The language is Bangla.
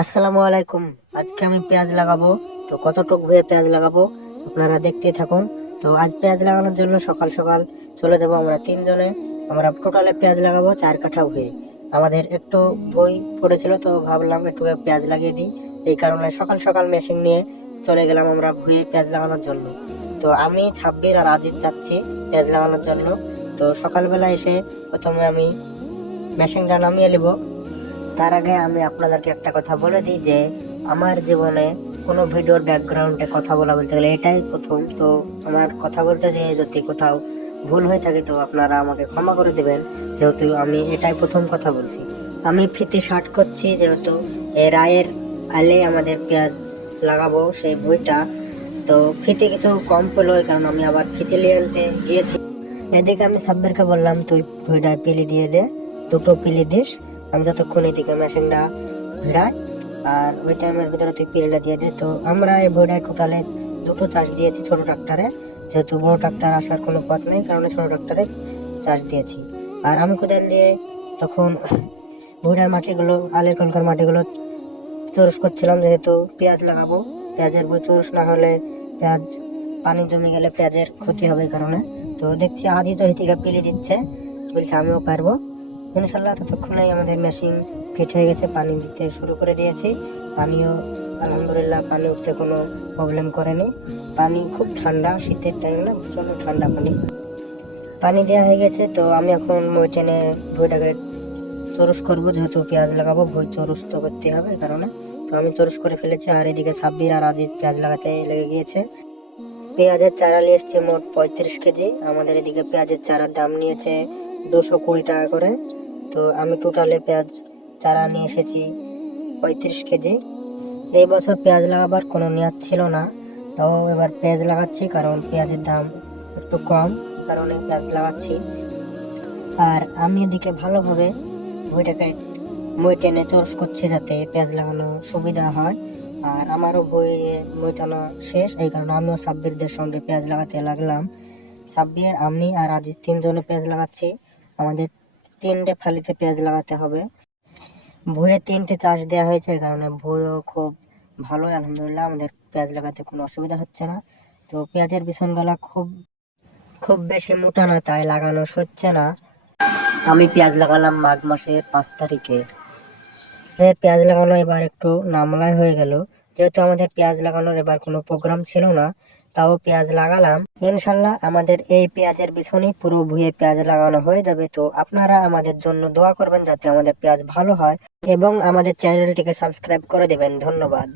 আসসালামু আলাইকুম। আজকে আমি পেঁয়াজ লাগাবো। তো কতটুক ভুয়ে পেঁয়াজ লাগাবো? আপনারা দেখতেই থাকুন। তো আজ পেঁয়াজ লাগানোর জন্য সকাল সকাল চলে যাব আমরা তিনজনে। আমরা টোটালে পেঁয়াজ লাগাবো চার কাঠা ভুয়ে আমাদের একটু বই পড়েছিল তো ভাবলাম একটু পেঁয়াজ লাগিয়ে দিই। এই কারণে সকাল সকাল মেশিন নিয়ে চলে গেলাম আমরা ভুয়ে পেঁয়াজ লাগানোর জন্য। তো আমি, ছাব্বির আর আজিজ যাচ্ছি পেঁয়াজ লাগানোর জন্য। তো সকালবেলা এসে প্রথমে আমি মেশিনটা নামিয়ে নেব। তার আগে আমি আপনাদেরকে একটা কথা বলে দিই যে আমার জীবনে কোনো ভিডিওর ব্যাকগ্রাউন্ডে কথা বলা বলতে গেলে এটাই প্রথম। তো আমার কথা বলতে যে যদি কোথাও ভুল হয়ে থাকে তো আপনারা আমাকে ক্ষমা করে দেবেন, যেহেতু আমি এটাই প্রথম কথা বলছি। আমি ফিতে শার্ট করছি যেহেতু এই রায়ের আলে আমাদের পেঁয়াজ লাগাবো সেই বইটা। তো ফিতে কিছু কম পেল কারণে আমি আবার ফিতে নিয়ে আনতে গিয়েছি। এদিকে আমি সাব্বিরকে বললাম, তুই বইটা পিলি দিয়ে দে, দুটো পিলি দিস। আমি যতক্ষণ এদিকে মেশিনটা ভিড়াই, আর ওই টাইমের ভিতরে তুই পিলটা দিয়ে দে। তো আমরা এই বইটায় টোটালে দুটো চাষ দিয়েছি ছোট ট্রাক্টরে যেহেতু বড় ট্রাক্টর আসার কোনো পথ নেই, কারণে ছোট ট্রাক্টরে চাষ দিয়েছি। আর আমি কোদাল দিয়ে তখন বইটার মাটিগুলো, আলের কলকার মাটিগুলো চরস করছিলাম, যেহেতু পেঁয়াজ লাগাবো। পেঁয়াজের বই চরস না হলে পেঁয়াজ, পানি জমে গেলে পেঁয়াজের ক্ষতি হবে কারণে। তো দেখছি আদি তো থেকে পিলি দিচ্ছে, বলছে আমিও পারব। ইনশাল্লাহ ততক্ষণে আমাদের মেশিন ফিট হয়ে গেছে, পানি দিতে শুরু করে দিয়েছি। পানিও, আলহামদুলিল্লাহ পানি উঠতে কোনো প্রবলেম করেনি পানি খুব ঠান্ডা, শীতের টাইম না প্রচণ্ড ঠান্ডা পানি। পানি দেওয়া হয়ে গেছে, তো আমি এখন মই টেনে ভুঁইটাকে চরস করব, যেহেতু পেঁয়াজ লাগাবো ভুঁই চরস তো করতে হবে এই কারণে। তো আমি চরস করে ফেলেছি, আর এদিকে সাব্বির আর আজিজ পেঁয়াজ লাগাতে লেগে গিয়েছে। পেঁয়াজের চারা নিয়ে এসছে মোট পঁয়ত্রিশ কেজি। আমাদের এদিকে পেঁয়াজের চারার দাম নিয়েছে দুশো কুড়ি টাকা করে। তো আমি টোটালে পেঁয়াজ চারা নিয়ে এসেছি, পঁয়ত্রিশ কেজি। এই বছর পেঁয়াজ লাগাবার কোনো নিয়াদ ছিল না, তাও এবার পেঁয়াজ লাগাচ্ছি কারণ পেঁয়াজের দাম একটু কম, কারণে পেঁয়াজ লাগাচ্ছি। আর আমি এদিকে ভালোভাবে বইটাকে মই টেনে চোরস করছি যাতে পেঁয়াজ লাগানো সুবিধা হয়। আর আমারও বইয়ে মই টানা শেষ, এই কারণে আমিও সাব্বিরদের সঙ্গে পেঁয়াজ লাগাতে লাগলাম। সাব্বির, আমি আর আজিজ তিনজনে পেঁয়াজ লাগাচ্ছি। আমাদের তিনটে ফালিতে পেঁয়াজ লাগাতে হবে। ভুঁয়ে তিনটে চাষ দেওয়া হয়েছে, এই কারণে ভুঁয়েও খুব ভালো, আলহামদুলিল্লাহ, আমাদের পেঁয়াজ লাগাতে কোনো অসুবিধা হচ্ছে না। তো পেঁয়াজের বিছনগুলা খুব খুব বেশি মোটা না, তাই লাগানো হচ্ছে না। আমি পেঁয়াজ লাগালাম মাঘ মাসের পাঁচ তারিখে। পেঁয়াজ লাগানো এবার একটু নামলাই হয়ে গেল। যেহেতু আমাদের পেঁয়াজ লাগানোর এবার কোনো প্রোগ্রাম ছিল না তাও পেঁয়াজ লাগালাম। ইনশাল্লাহ আমাদের এই পেঁয়াজের পিছনেই পুরো ভুয়ে পেঁয়াজ লাগানো হয়ে যাবে। তো আপনারা আমাদের জন্য দোয়া করবেন যাতে আমাদের পেঁয়াজ ভালো হয় এবং আমাদের চ্যানেলটিকে সাবস্ক্রাইব করে দেবেন। ধন্যবাদ।